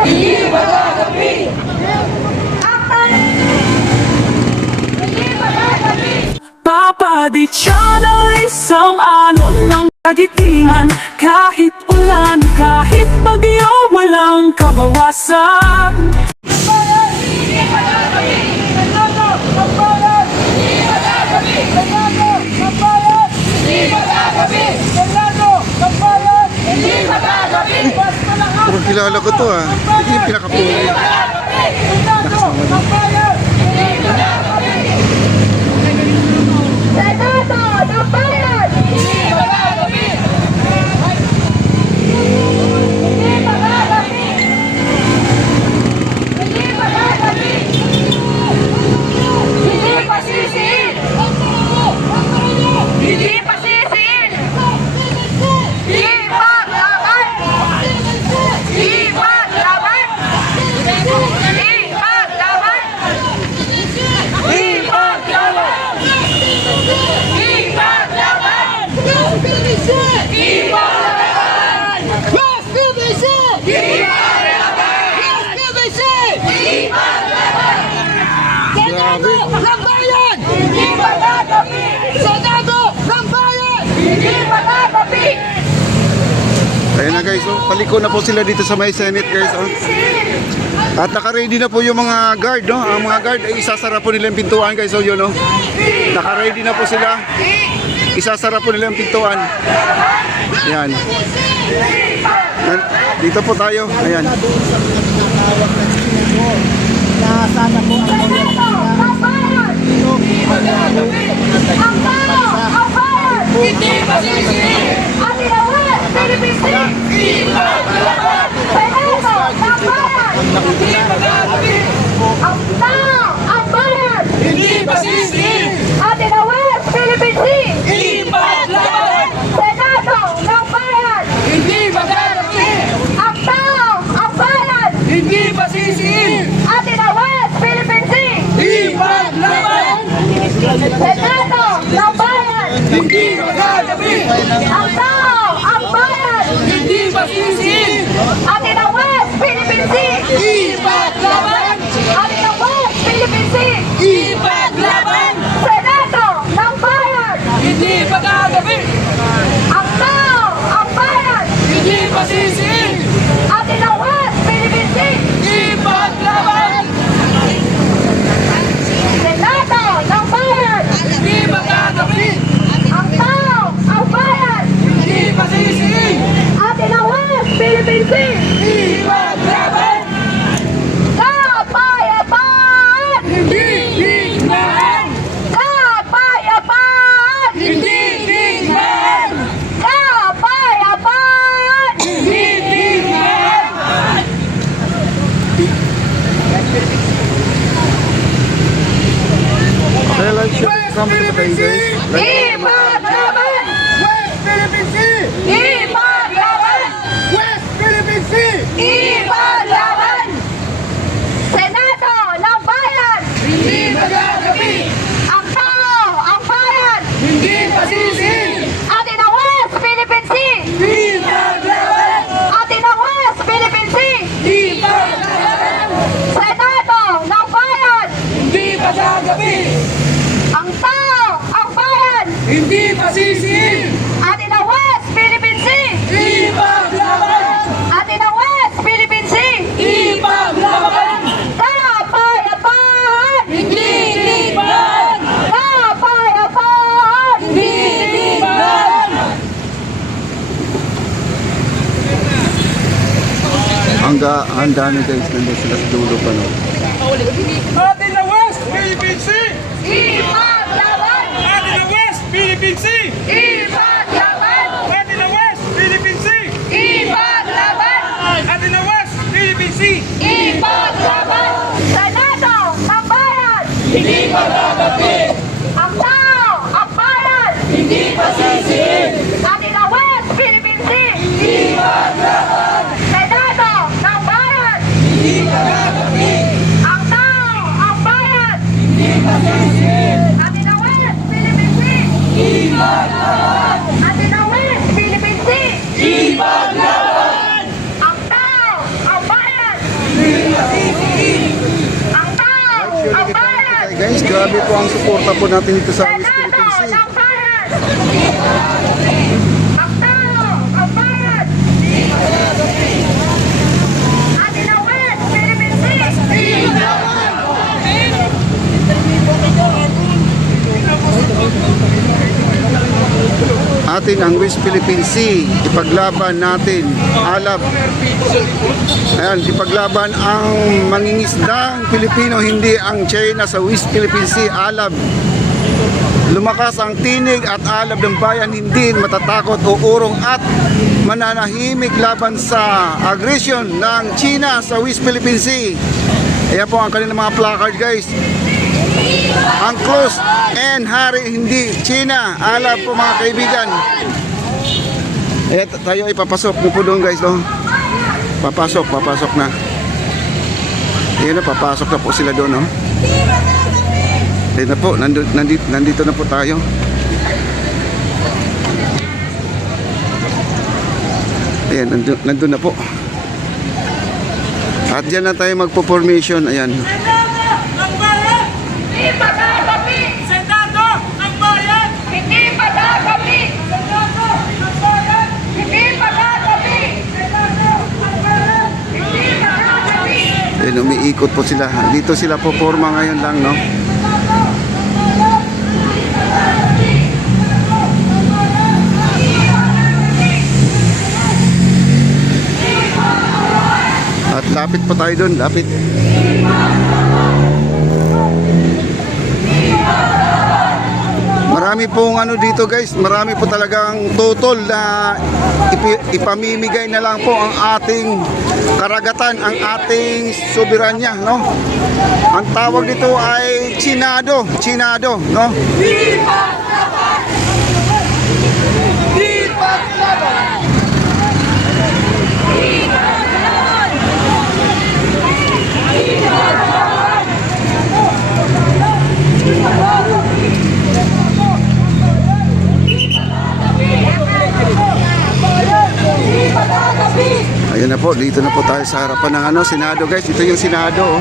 Hindi magagabi! Papaditsyan ang isang alon ng kagitingan. Kahit ulan, kahit bagyo, walang kabawasan. Hindi magagabi! Senado! Magbayan! Hindi magagabi! Senado! Magbayan! Hindi magagabi! Senado! Magbayan! Hindi magagabi! Basta lahat! Pero kilala ko to ah. Ito yung pinakapuli. Senado! Magbayan! Hindi magagabi! Senado! Magbayan! Hindi magagabi! Hindi magagabi! Hindi magagabi! Hindi pasisiin! Hindi pasisiin! Ipaglaban! Ipaglaban! Ipaglaban! Ipaglaban! Ipaglaban! Ipaglaban! Grabe. Ng bayan! Hindi magagabi! Senado ng bayan! Hindi magagabi! Ayun na guys, oh. Paliko na po sila dito sa may Senate guys. Oh. At naka-ready na po yung mga guard, no? Ang mga guard ay isasara po nila yung pintuan guys. So yun, no? Naka-ready na po sila. Isasara po nila yung pintuan. Ayan. Dito po tayo. Ayan. Hindi pasisiin! Ang tinawag, Philippines! Ipaglaban! Senado ng bayan! Hindi magagabi! Ang tao, ang bayan! Hindi pasisiin! Ang tinawag, Philippines! Ipaglaban! Senado ng bayan! Hindi magagabi! Ang tao, ang bayan! Hindi pasisiin! Ang tinawag, Philippines! Ipaglaban! Senado ng bayan! Hindi magagabi! Ang tao, ang bayan! Hindi masisiin! Atin ang West Philippine Sea! Ipaglaban! Atin ang West Philippine Sea! Ipaglaban! Senado ng bayan! Hindi magagabi! Ang tao, ang bayan! Hindi masisiin! Atin ang West Philippine Sea! Ipaglaban! Senado ng bayan! Hindi magagabi! Ang tao, ang bayan! Hindi masisiin! Atin ang West Philippine Sea! Ipaglaban! Kapayapaan! Hindi digmaan! Kapayapaan! Hindi digmaan! Kapayapaan! Hindi digmaan! Kaya like, share, comment pa tayo guys. Ipaglaban! West Philippine Sea! Ipaglaban! West Philippine Sea! Ipaglaban! Senado ng bayan! Hindi magagabi! Ang tao, ang bayan! Hindi pasisiin! Atin ang West Philippine Sea! Ipaglaban! Atin ang West Philippine Sea! Ipaglaban! Senado ng bayan! Hindi magagabi! Ang tao, ang bayan! Hindi pasisiin! Atin ang West Philippine Sea! Ipaglaban! Atin ang West Philippine Sea! Ipaglaban! Kapayapaan! Hindi digmaan! Kapayapaan! Hindi digmaan! Ang dami guys, nandun sila sa dulo pa no. Atin ang West Philippine Sea! Ipaglaban! Atin ang West Philippine Sea! Ipaglaban! Atin ang West Philippine Sea! Ipaglaban! Atin ang West Philippine Sea! Ipaglaban! Senado ng bayan! Hindi magagabi! Ang tao, ang bayan! Hindi pasisiin! Atin ang West Philippine Sea! Ipaglaban! Senado ng bayan! Hindi magagabi! Ang tao, ang bayan! Hindi pasisiin! Atin ang West Philippine Sea! Ipaglaban! Atin ang West Philippine Sea! Ipaglaban! Ang tao, ang bayan! guys, grabe po ang suporta po natin dito sa West Philippine Sea. ng bayan! Ang tao, ang bayan! Atin ang West Philippine Sea! Atin ang West Philippine Sea, ipaglaban natin, alab. Ayan, ipaglaban ang mangingisdang Pilipino, hindi ang China sa West Philippine Sea, alab. Lumakas ang tinig at alab ng bayan, hindi matatakot o urong at mananahimik laban sa aggression ng China sa West Philippine Sea. Ayan po ang kanilang mga placard, guys. Ang close and hari, hindi China, alab po mga kaibigan. Ayan, tayo ay papasok na po doon, guys, no? Papasok na. Ayan na, papasok na po sila doon, no? Ayan na po, nandito na po tayo. Ayan, nandun na po. At dyan na tayo magpo-formation, ayan. Hindi magagabi! Senado ng bayan! Hindi magagabi! Senado ng bayan! Hindi magagabi! Senado ng bayan! Hindi magagabi! Ayan, umiikot po sila. Dito sila po forma ngayon lang, no? At lapit po tayo doon, lapit. Marami pong ano dito, guys, marami po talagang tutol na ipamimigay na lang po ang ating karagatan, ang ating soberanya, no? Ang tawag dito ay Chinado, no? Ayan na po, dito na po tayo sa harapan ng ano, Senado, guys. Ito yung Senado, oh.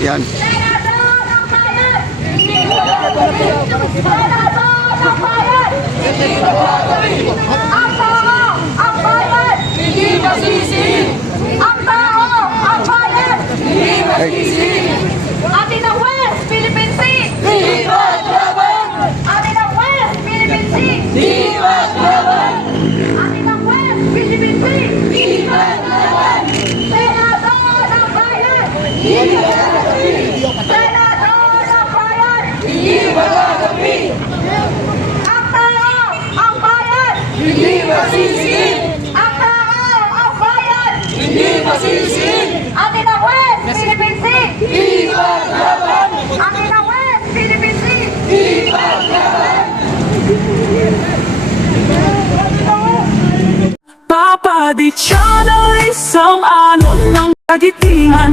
Yan. Senado ng bayan! Hindi magagabi! Senado ng bayan! Hindi magagabi! Ang tao, ang bayan! Hindi masisi! Ang tao, ang bayan! Hindi masisi! Atin ang West Philippine Sea! Hindi maglaban! Atin ang West Philippine Sea! Hindi maglaban! Atin ang West Philippine Sea! Hindi maglaban! Senado ng bayan! Hindi magagabi! Senado ng bayan! Hindi magagabi! Ang tao, ang bayan! Hindi masisi! Ang tao, ang bayan! Hindi masisi! Atin ang West Philippine Sea! Hindi maglaban! Atin ang West Philippine Sea! Hindi maglaban! Papa Di Channel, isang alon ng kagitingan.